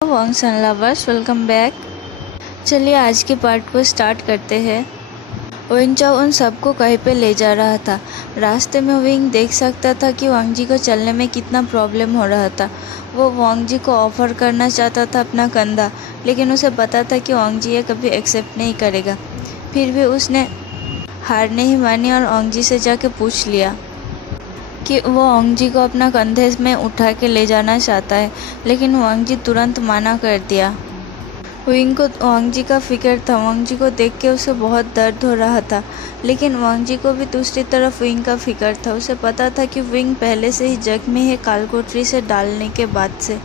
Wong lovers welcome back. चलिए आज के पार्ट को स्टार्ट करते हैं। विंग चाओ उन सबको कहीं पे ले जा रहा था। रास्ते में विंग देख सकता था कि वांग जी को चलने में कितना प्रॉब्लम हो रहा था। वो वांग जी को ऑफ़र करना चाहता था अपना कंधा, लेकिन उसे पता था कि वांग जी ये कभी एक्सेप्ट नहीं करेगा। फिर भी उसने हार नहीं मानी और वांग जी से जाके पूछ लिया कि वो वांग जी को अपना कंधे में उठा के ले जाना चाहता है, लेकिन वांग जी तुरंत मना कर दिया। विंग को वांग जी का फिक्र था। वांग जी को देख के उसे बहुत दर्द हो रहा था, लेकिन वांग जी को भी दूसरी तरफ विंग का फिक्र था। उसे पता था कि विंग पहले से ही जख्मी है कालकोठरी से डालने के बाद से,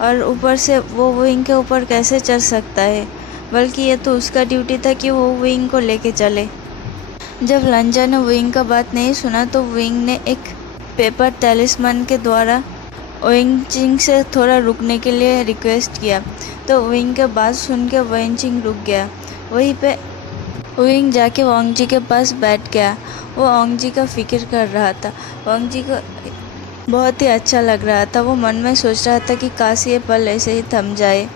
और ऊपर से वो विंग के ऊपर कैसे चढ़ सकता है, बल्कि ये तो उसका ड्यूटी था कि वो विंग को लेके चले। जब लंजा ने विंग का बात नहीं सुना तो विंग ने एक पेपर टैलिस्मैन के द्वारा वेन चिंग से थोड़ा रुकने के लिए रिक्वेस्ट किया, तो विंग के बात सुन के वेन चिंग रुक गया। वहीं पे विंग जाके वांग जी के पास बैठ गया। वो वांग जी का फिक्र कर रहा था। वांग जी को बहुत ही अच्छा लग रहा था। वो मन में सोच रहा था कि काश ये पल ऐसे ही थम जाए।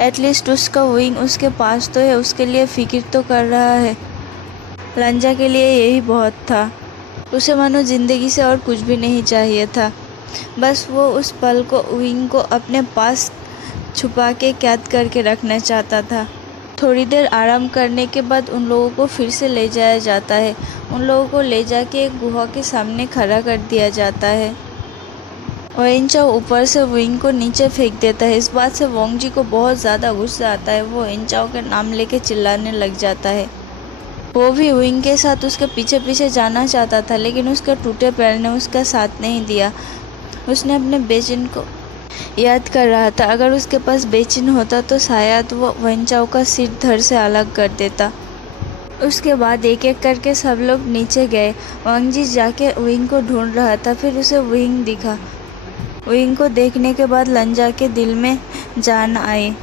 एटलीस्ट उसका विंग उसके पास तो है, उसके लिए फिक्र तो कर रहा है। लंजा के लिए यही बहुत था। उसे मानो ज़िंदगी से और कुछ भी नहीं चाहिए था। बस वो उस पल को विंग को अपने पास छुपा के कैद करके रखना चाहता था। थोड़ी देर आराम करने के बाद उन लोगों को फिर से ले जाया जाता है। उन लोगों को ले जाके एक गुहा के सामने खड़ा कर दिया जाता है। वेन चाओ ऊपर से विंग को नीचे फेंक देता है। इस बात से वांग जी को बहुत ज़्यादा गुस्सा आता है। वो वेन चाओ के नाम लेके चिल्लाने लग जाता है। वो भी विंग के साथ उसके पीछे पीछे जाना चाहता था, लेकिन उसके टूटे पैर ने उसका साथ नहीं दिया। उसने अपने बेचिन को याद कर रहा था। अगर उसके पास बेचिन होता तो शायद वो वेन चाओ का सिर धड़ से अलग कर देता। उसके बाद एक एक करके सब लोग नीचे गए। वांग जी जाके विंग को ढूंढ रहा था, फिर उसे विंग दिखा। विंग को देखने के बाद लंजा के दिल में जान आई।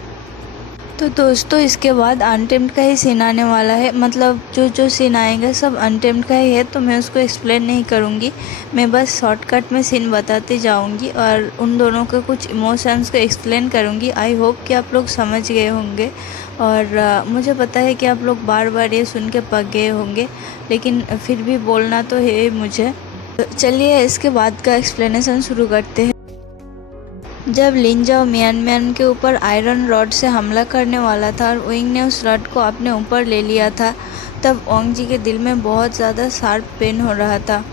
तो दोस्तों इसके बाद अनटेम्प्ड का ही सीन आने वाला है। मतलब जो सीन आएगा सब अनटेम्प्ड का ही है, तो मैं उसको एक्सप्लेन नहीं करूँगी। मैं बस शॉर्टकट में सीन बताते जाऊँगी और उन दोनों के कुछ इमोशंस को एक्सप्लेन करूँगी। आई होप कि आप लोग समझ गए होंगे, और मुझे पता है कि आप लोग बार बार ये सुन के पक गए होंगे, लेकिन फिर भी बोलना तो है मुझे। तो चलिए इसके बाद का एक्सप्लेनेशन शुरू करते हैं। जब लिन जाओ मियान के ऊपर आयरन रॉड से हमला करने वाला था और विंग ने उस रॉड को अपने ऊपर ले लिया था, तब वांग जी के दिल में बहुत ज़्यादा शार्प पेन हो रहा था।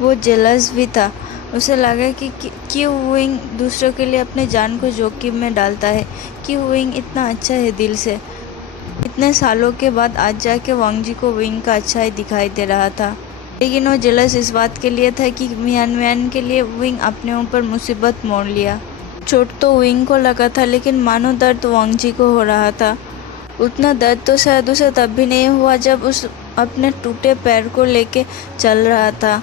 वो जेलस भी था। उसे लगा कि क्यों विंग दूसरों के लिए अपने जान को जोखिम में डालता है, क्यों विंग इतना अच्छा है दिल से। इतने सालों के बाद आज जाके वांग जी को विंग का अच्छा ही दिखाई दे रहा था, लेकिन वो जेलस इस बात के लिए था कि मियान के लिए विंग अपने ऊपर मुसीबत मोड़ लिया। चोट तो विंग को लगा था, लेकिन मानो दर्द वांग जी को हो रहा था। उतना दर्द तो शायद उसे तब भी नहीं हुआ जब उस अपने टूटे पैर को लेके चल रहा था।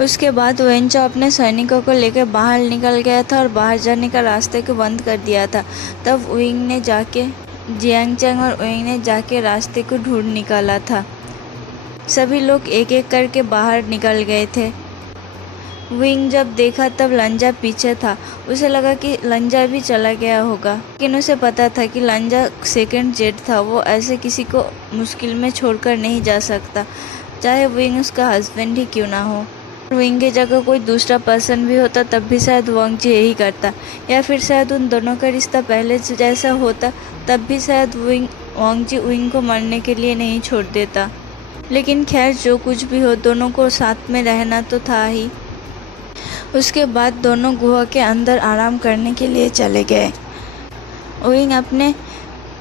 उसके बाद वेन चाओ अपने सैनिकों को लेकर बाहर निकल गया था और बाहर जाने का रास्ते को बंद कर दिया था। तब विंग ने जाके जियांग चैंग और विंग ने जाके रास्ते को ढूंढ निकाला था। सभी लोग एक एक करके बाहर निकल गए थे। विंग जब देखा तब लंजा पीछे था। उसे लगा कि लंजा भी चला गया होगा, लेकिन उसे पता था कि लंजा सेकंड जेट था। वो ऐसे किसी को मुश्किल में छोड़कर नहीं जा सकता, चाहे विंग उसका हस्बैंड ही क्यों ना हो। विंग की जगह कोई दूसरा पर्सन भी होता तब भी शायद वांग जी यही करता, या फिर शायद उन दोनों का रिश्ता पहले जैसा होता, तब भी शायद वांग जी विंग को मरने के लिए नहीं छोड़ देता। लेकिन खैर जो कुछ भी हो, दोनों को साथ में रहना तो था ही। उसके बाद दोनों गुहा के अंदर आराम करने के लिए चले गए। विंग अपने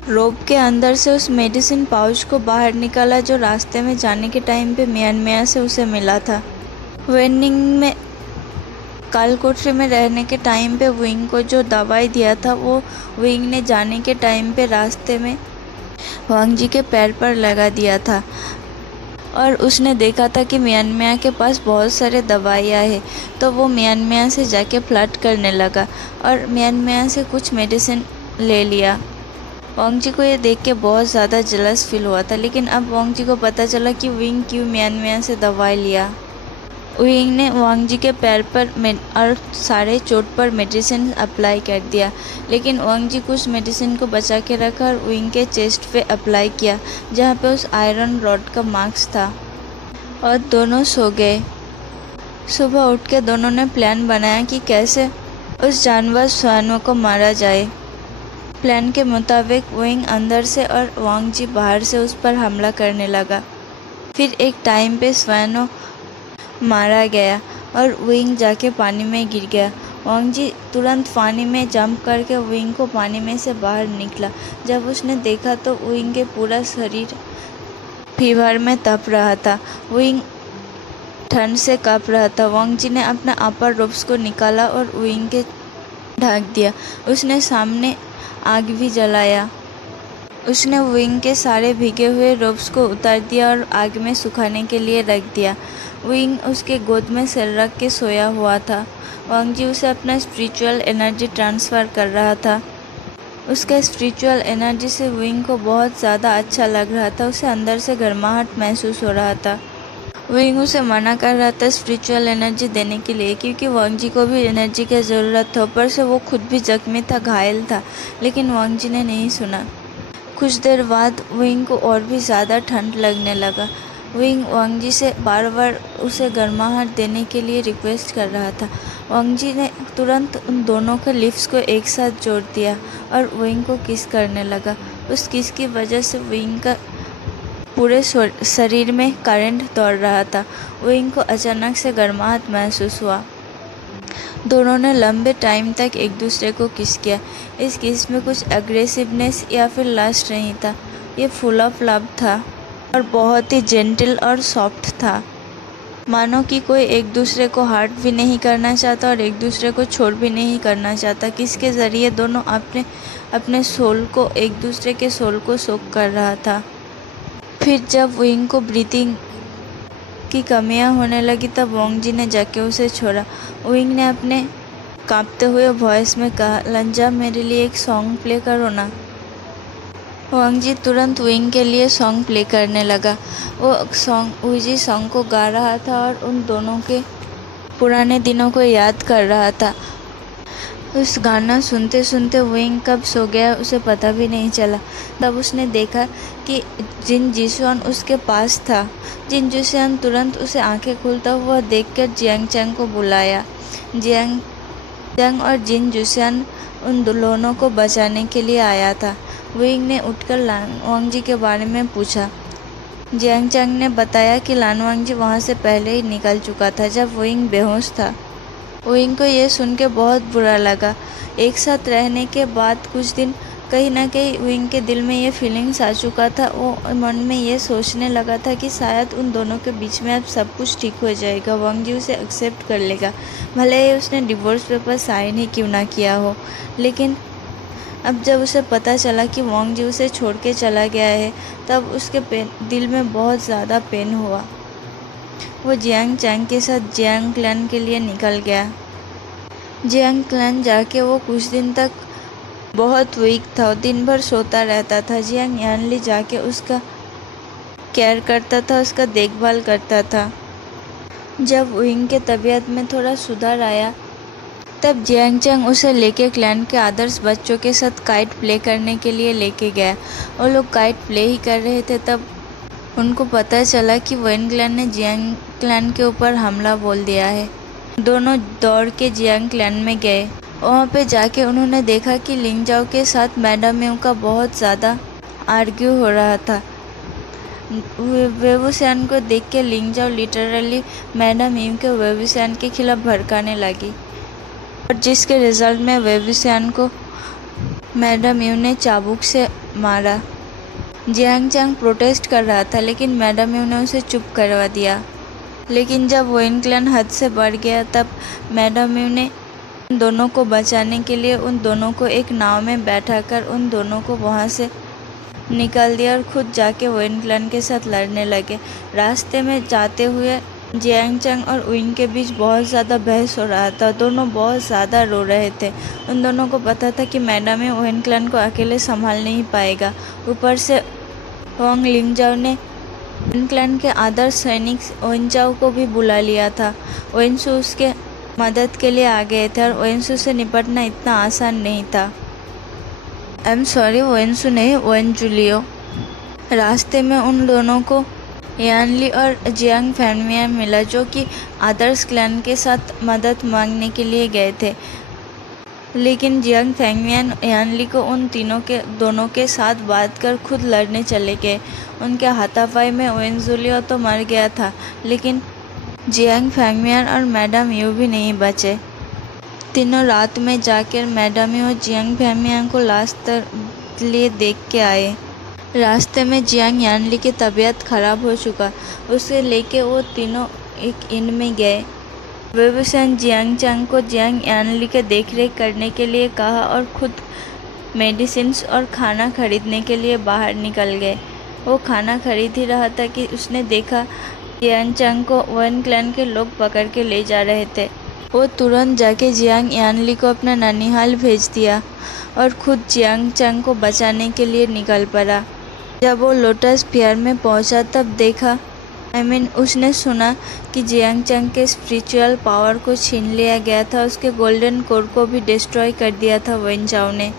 रोब के अंदर से उस मेडिसिन पाउच को बाहर निकाला जो रास्ते में जाने के टाइम पे मियान से उसे मिला था। वेनिंग में कालकोठरी में रहने के टाइम पे विंग को जो दवाई दिया था, वो विंग ने जाने के टाइम पे रास्ते में वांग जी के पैर पर लगा दिया था। और उसने देखा था कि मियान के पास बहुत सारे दवाइयाँ हैं, तो वो मियान से जाके फ्लर्ट करने लगा और मियान से कुछ मेडिसिन ले लिया। वांग जी को ये देख के बहुत ज़्यादा जलस फील हुआ था, लेकिन अब वांग जी को पता चला कि विंग क्यों मियान से दवाई लिया। विंग ने वांग जी के पैर पर और सारे चोट पर मेडिसिन अप्लाई कर दिया, लेकिन वांग जी कुछ मेडिसिन को बचा के रखा और विंग के चेस्ट पे अप्लाई किया जहाँ पे उस आयरन रॉड का मार्क्स था, और दोनों सो गए। सुबह उठ के दोनों ने प्लान बनाया कि कैसे उस जानवर स्वानो को मारा जाए। प्लान के मुताबिक विंग अंदर से और वांग जी बाहर से उस पर हमला करने लगा। फिर एक टाइम पे स्वानो मारा गया और विंग जाके पानी में गिर गया। वांग जी तुरंत पानी में जंप करके विंग को पानी में से बाहर निकला। जब उसने देखा तो विंग के पूरा शरीर फीवर में तप रहा था। विंग ठंड से काँप रहा था। वांग जी ने अपना अपर रोप्स को निकाला और विंग के ढक दिया। उसने सामने आग भी जलाया। उसने विंग के सारे भीगे हुए रोप्स को उतार दिया और आग में सुखाने के लिए रख दिया। विंग उसके गोद में सिर रख के सोया हुआ था। वांग जी उसे अपना स्पिरिचुअल एनर्जी ट्रांसफ़र कर रहा था। उसका स्पिरिचुअल एनर्जी से विंग को बहुत ज़्यादा अच्छा लग रहा था। उसे अंदर से गर्माहट महसूस हो रहा था। विंग उसे मना कर रहा था स्पिरिचुअल एनर्जी देने के लिए, क्योंकि वांग जी को भी एनर्जी की ज़रूरत था। ऊपर से वो खुद भी जख्मी था, घायल था, लेकिन वांग जी ने नहीं सुना। कुछ देर बाद विंग को और भी ज़्यादा ठंड लगने लगा। विंग वांग जी से बार बार उसे गर्माहट देने के लिए रिक्वेस्ट कर रहा था। वांग जी ने तुरंत उन दोनों के लिप्स को एक साथ जोड़ दिया और विंग को किस करने लगा। उस किस की वजह से विंग का पूरे शरीर में करंट दौड़ रहा था। विंग को अचानक से गर्माहट महसूस हुआ। दोनों ने लंबे टाइम तक एक दूसरे को किस किया। इस किस में कुछ एग्रेसिवनेस या फिर लस्ट नहीं था। ये फुल ऑफ लव था और बहुत ही जेंटल और सॉफ्ट था, मानो कि कोई एक दूसरे को हर्ट भी नहीं करना चाहता और एक दूसरे को छोड़ भी नहीं करना चाहता। किस के ज़रिए दोनों अपने अपने सोल को, एक दूसरे के सोल को सोख कर रहा था। फिर जब विंग को ब्रीथिंग की कमियां होने लगी तब वांग जी ने जाके उसे छोड़ा। विंग ने अपने कांपते हुए वॉइस में कहा, लंजा मेरे लिए एक सॉन्ग प्ले करो ना। वांग जी तुरंत विंग के लिए सॉन्ग प्ले करने लगा। वो सॉन्ग विजी सॉन्ग को गा रहा था और उन दोनों के पुराने दिनों को याद कर रहा था। उस गाना सुनते सुनते विंग कब सो गया उसे पता भी नहीं चला। तब उसने देखा कि जिन जिसुआन उसके पास था। जिन जिसुआन तुरंत उसे आंखें खुलता हुआ देखकर जियांग चैंग को बुलाया। जियांग चैंग और जिन जिसुआन उन दोनों को बचाने के लिए आया था। विंग ने उठकर लानवांग जी के बारे में पूछा। जियांग चैंग ने बताया कि लानवांग जी वहाँ से पहले ही निकल चुका था जब विंग बेहोश था। विंग को यह सुन के बहुत बुरा लगा। एक साथ रहने के बाद कुछ दिन कहीं ना कहीं विंग के दिल में ये फीलिंग्स आ चुका था। वो मन में ये सोचने लगा था कि शायद उन दोनों के बीच में अब सब कुछ ठीक हो जाएगा। वांग जी उसे एक्सेप्ट कर लेगा, भले ही उसने डिवोर्स पेपर साइन ही क्यों ना किया हो। लेकिन अब जब उसे पता चला कि वांग जी उसे छोड़ के चला गया है, तब उसके दिल में बहुत ज़्यादा पेन हुआ। वो जियांग चैंग के साथ जियांग क्लैन के लिए निकल गया। जियांग क्लैन जाके वो कुछ दिन तक बहुत वीक था, दिन भर सोता रहता था। जियांग यानली जाके उसका केयर करता था, उसका देखभाल करता था। जब विंग के तबीयत में थोड़ा सुधार आया तब जियांग चैंग उसे लेके क्लैन के आदर्श बच्चों के साथ काइट प्ले करने के लिए लेके गया। वो लोग काइट प्ले ही कर रहे थे तब उनको पता चला कि विंग क्लैन ने जियांग क्लैन के ऊपर हमला बोल दिया है। दोनों दौड़ के जियांग क्लैन में गए। वहाँ पे जाके उन्होंने देखा कि लिंगजाओ के साथ मैडम यू का बहुत ज़्यादा आर्ग्यू हो रहा था। वेवुसियान को देख के लिंगजाओ लिटरली मैडम यू के वेवुसियान के खिलाफ भड़काने लगी, और जिसके रिजल्ट में वेवुसियान को मैडम यू ने चाबुक से मारा। जियांग चैंग प्रोटेस्ट कर रहा था, लेकिन मैडम यू ने उसे चुप करवा दिया। लेकिन जब विंग क्लैन हद से बढ़ गया तब मैडम यू ने उन दोनों को बचाने के लिए उन दोनों को एक नाव में बैठाकर उन दोनों को वहाँ से निकाल दिया और खुद जाके विंग क्लैन के साथ लड़ने लगे। रास्ते में जाते हुए जियांग चैंग और विंग के बीच बहुत ज़्यादा बहस हो रहा था। दोनों बहुत ज़्यादा रो रहे थे। उन दोनों को पता था कि मैडम यू विंग क्लैन को अकेले संभाल नहीं पाएगा। ऊपर से वांग लिंगजाओ ने वेन क्लैन के आदर्श सैनिक ओइनचाओ को भी बुला लिया था। ओइनसू उसके मदद के लिए आ गए थे और ओइनसू से निपटना इतना आसान नहीं था। आई एम सॉरी, ओइनसू नहीं, ओइनजुलियो। रास्ते में उन दोनों को यानली और जियांग फैनमियान मिला, जो कि आदर्श क्लैन के साथ मदद मांगने के लिए गए थे। लेकिन जियांग फैंगमियान यानली को उन दोनों के साथ बात कर खुद लड़ने चले गए। उनके हाथापाई में ओइनजुलियो तो मर गया था, लेकिन जियांग फैंगमियान और मैडम यू भी नहीं बचे। तीनों रात में जाकर मैडम यू और जियांग फैंगमियान को लाश लिए देख के आए। रास्ते में जियांग यानली की तबीयत खराब हो चुका, उसे लेके वो तीनों एक इन में गए। वेबुसन जियांग चांग को जियांग यानली के देखरेख करने के लिए कहा और खुद मेडिसिन्स और खाना खरीदने के लिए बाहर निकल गए। वो खाना खरीद ही रहा था कि उसने देखा जियांग चांग को वेन क्लैन के लोग पकड़ के ले जा रहे थे। वो तुरंत जाके जियांग यानली को अपना ननिहाल भेज दिया और खुद जियांग चांग को बचाने के लिए निकल पड़ा। जब वो लोटस पियर में पहुंचा तब देखा उसने सुना कि जियांग चांग के स्पिरिचुअल पावर को छीन लिया गया था। उसके गोल्डन कोर को भी डिस्ट्रॉय कर दिया था वेनचाओ ने।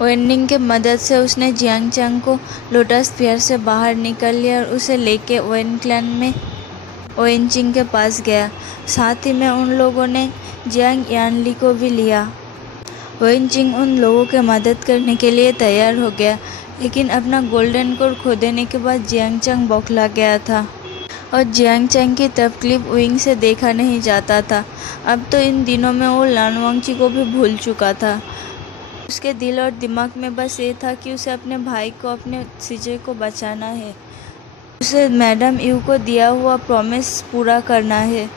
वेननिंग के मदद से उसने जियांग चांग को लोटस पियर से बाहर निकल लिया और उसे लेके वेन क्लैन में ओएनचिंग के पास गया। साथ ही में उन लोगों ने जियांग यानली को भी लिया। ओएनचिंग उन लोगों के मदद करने के लिए तैयार हो गया, लेकिन अपना गोल्डन कोर खो देने के बाद जियांग चांग बौखला गया था और जियांग चांग की तकलीफ विंग से देखा नहीं जाता था। अब तो इन दिनों में वो लानवांगची को भी भूल चुका था। उसके दिल और दिमाग में बस ये था कि उसे अपने भाई को, अपने सीजे को बचाना है। उसे मैडम यू को दिया हुआ प्रॉमिस पूरा करना है।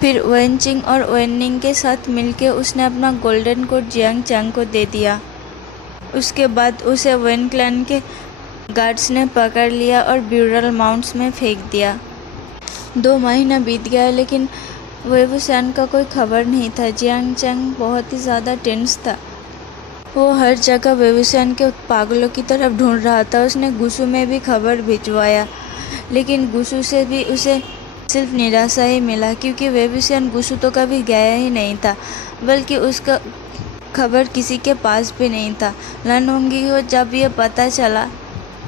फिर वेनचिंग और वेननिंग के साथ मिलके उसने अपना गोल्डन कोर जियांग चांग को दे दिया। उसके बाद उसे वेन क्लैन के गार्ड्स ने पकड़ लिया और ब्यूरल माउंट्स में फेंक दिया। 2 महीना बीत गया, लेकिन वेबुसन का कोई खबर नहीं था। जियांग चांग बहुत ही ज़्यादा टेंस था। वो हर जगह वेबुसन के पागलों की तरफ ढूंढ रहा था। उसने गुसू में भी खबर भिजवाया, लेकिन गुसू से भी उसे सिर्फ निराशा ही मिला, क्योंकि वेबुसन गुसू तो कभी गया ही नहीं था, बल्कि उसका खबर किसी के पास भी नहीं था। लानवांगी को जब ये पता चला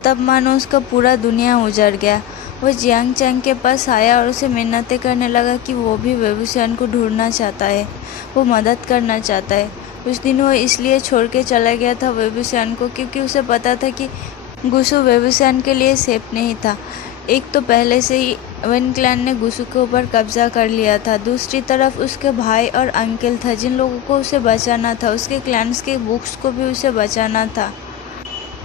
तब मानो उसका पूरा दुनिया उजड़ गया। वो जियांग चांग के पास आया और उसे मिन्नतें करने लगा कि वो भी वेबुसन को ढूंढना चाहता है, वो मदद करना चाहता है। उस दिन वो इसलिए छोड़ के चला गया था वेबुसन को, क्योंकि उसे पता था कि गुसू वेबुसन के लिए सेफ नहीं था। एक तो पहले से ही वेन क्लैन ने गुसू के ऊपर कब्जा कर लिया था, दूसरी तरफ उसके भाई और अंकल था जिन लोगों को उसे बचाना था। उसके क्लैन्स के बुक्स को भी उसे बचाना था।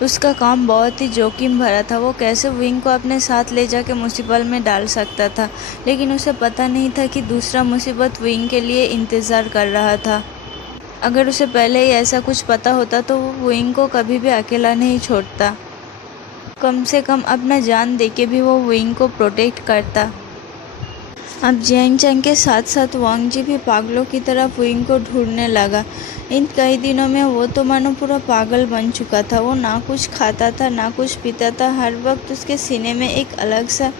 उसका काम बहुत ही जोखिम भरा था। वो कैसे विंग को अपने साथ ले जाके मुसीबत में डाल सकता था, लेकिन उसे पता नहीं था कि दूसरा मुसीबत विंग के लिए इंतज़ार कर रहा था। अगर उसे पहले ही ऐसा कुछ पता होता तो वो विंग को कभी भी अकेला नहीं छोड़ता। कम से कम अपना जान देके भी वो विंग को प्रोटेक्ट करता। अब जियांग चांग के साथ साथ वांगजी भी पागलों की तरह विंग को ढूंढने लगा। इन कई दिनों में वो तो मानो पूरा पागल बन चुका था। वो ना कुछ खाता था, ना कुछ पीता था। हर वक्त उसके सीने में एक अलग सा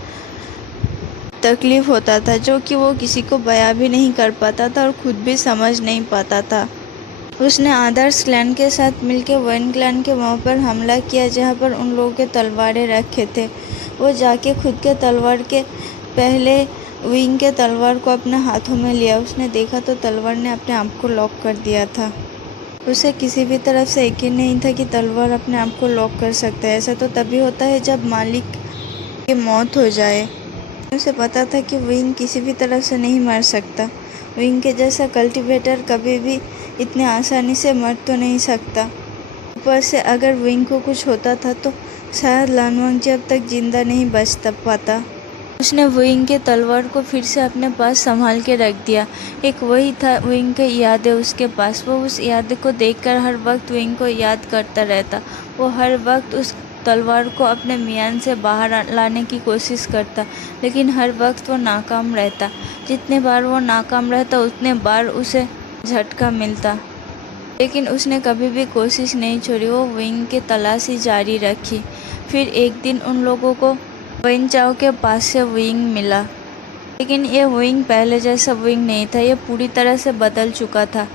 तकलीफ होता था, जो कि वो किसी को बयां भी नहीं कर पाता था और खुद भी समझ नहीं पाता था। उसने आदर्श क्लैन के साथ मिलकर वेन क्लैन के वहाँ पर हमला किया, जहाँ पर उन लोगों के तलवारें रखे थे। वो जाके खुद के तलवार के पहले विंग के तलवार को अपने हाथों में लिया। उसने देखा तो तलवार ने अपने आप को लॉक कर दिया था। उसे किसी भी तरफ से यकीन नहीं था कि तलवार अपने आप को लॉक कर सकता है। ऐसा तो तभी होता है जब मालिक की मौत हो जाए। उसे पता था कि विंग किसी भी तरफ से नहीं मर सकता। विंग के जैसा कल्टीवेटर कभी भी इतने आसानी से मर तो नहीं सकता। ऊपर से अगर विंग को कुछ होता था तो शायद लानवांगजी अब तक जिंदा नहीं बच पाता। उसने विंग के तलवार को फिर से अपने पास संभाल के रख दिया। एक वही था विंग की यादें उसके पास। वो उस यादें को देखकर हर वक्त विंग को याद करता रहता। वो हर वक्त उस तलवार को अपने मियान से बाहर लाने की कोशिश करता, लेकिन हर वक्त वो नाकाम रहता। जितने बार वो नाकाम रहता उतने बार उसे झटका मिलता, लेकिन उसने कभी भी कोशिश नहीं छोड़ी। वो विंग की तलाशी जारी रखी। फिर एक दिन उन लोगों को वेन चाओ के पास से विंग मिला, लेकिन ये विंग पहले जैसा विंग नहीं था, ये पूरी तरह से बदल चुका था।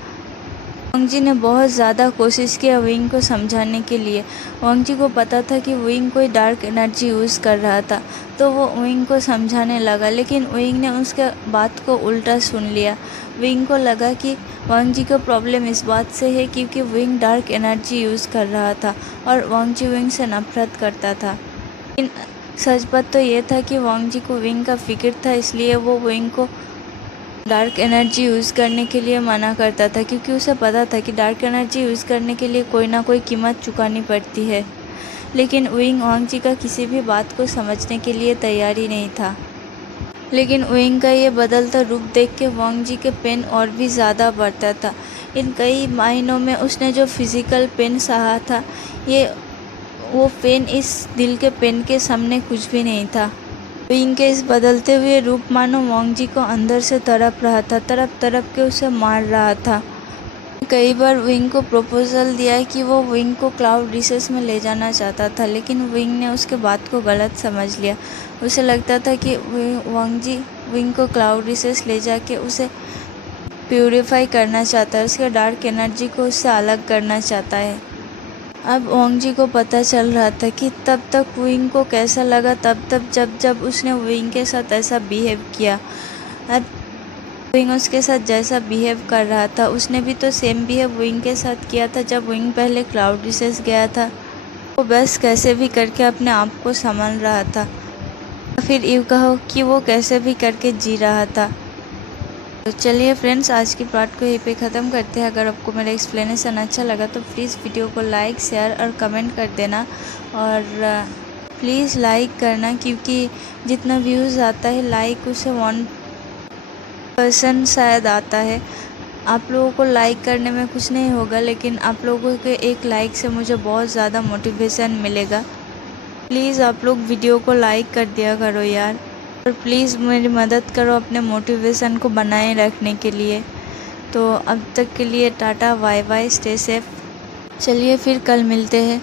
वांग जी ने बहुत ज़्यादा कोशिश किया विंग को समझाने के लिए। वांग जी को पता था कि विंग कोई डार्क एनर्जी यूज़ कर रहा था, तो वो विंग को समझाने लगा, लेकिन विंग ने उसके बात को उल्टा सुन लिया। विंग को लगा कि वांग जी को प्रॉब्लम इस बात से है क्योंकि विंग डार्क एनर्जी यूज़ कर रहा था और वांग जी विंग से नफरत करता था। लेकिन सच बात तो ये था कि वांग जी को विंग का फिक्र था, इसलिए वो विंग को डार्क एनर्जी यूज़ करने के लिए मना करता था, क्योंकि उसे पता था कि डार्क एनर्जी यूज़ करने के लिए कोई ना कोई कीमत चुकानी पड़ती है। लेकिन विंग वांग जी का किसी भी बात को समझने के लिए तैयार ही नहीं था। लेकिन विंग का ये बदलता रूप देख के वांग जी के पेन और भी ज़्यादा बढ़ता था। इन कई महीनों में उसने जो फिज़िकल पेन सहा था, वो पेन इस दिल के पेन के सामने कुछ भी नहीं था। विंग के इस बदलते हुए रूप मानो वांग जी को अंदर से तड़प रहा था, तड़प तड़प के उसे मार रहा था। कई बार विंग को प्रपोजल दिया कि वो विंग को क्लाउड रिसेस में ले जाना चाहता था, लेकिन विंग ने उसके बात को गलत समझ लिया। उसे लगता था कि वांग जी विंग को क्लाउड रिसेस ले जाके उसे प्यूरिफाई करना चाहता है, उसके डार्क एनर्जी को उससे अलग करना चाहता है। अब वांग जी को पता चल रहा था कि तब तक विंग को कैसा लगा, तब जब उसने विंग के साथ ऐसा बिहेव किया। अब विंग उसके साथ जैसा बिहेव कर रहा था, उसने भी तो सेम बिहेव विंग के साथ किया था जब विंग पहले क्लाउड रिसेस गया था। वो बस कैसे भी करके अपने आप को संभाल रहा था, फिर यूँ कहो कि वो कैसे भी करके जी रहा था। तो चलिए फ्रेंड्स, आज की पार्ट को यहीं पे ख़त्म करते हैं। अगर आपको मेरा एक्सप्लेनेशन अच्छा लगा तो प्लीज़ वीडियो को लाइक, शेयर और कमेंट कर देना, और प्लीज़ लाइक करना, क्योंकि जितना व्यूज़ आता है लाइक उसे 1% शायद आता है। आप लोगों को लाइक करने में कुछ नहीं होगा, लेकिन आप लोगों के एक लाइक से मुझे बहुत ज़्यादा मोटिवेशन मिलेगा। प्लीज़ आप लोग वीडियो को लाइक कर दिया करो यार, और प्लीज़ मेरी मदद करो अपने मोटिवेशन को बनाए रखने के लिए। तो अब तक के लिए tata, bye bye, stay safe. चलिए फिर कल मिलते हैं।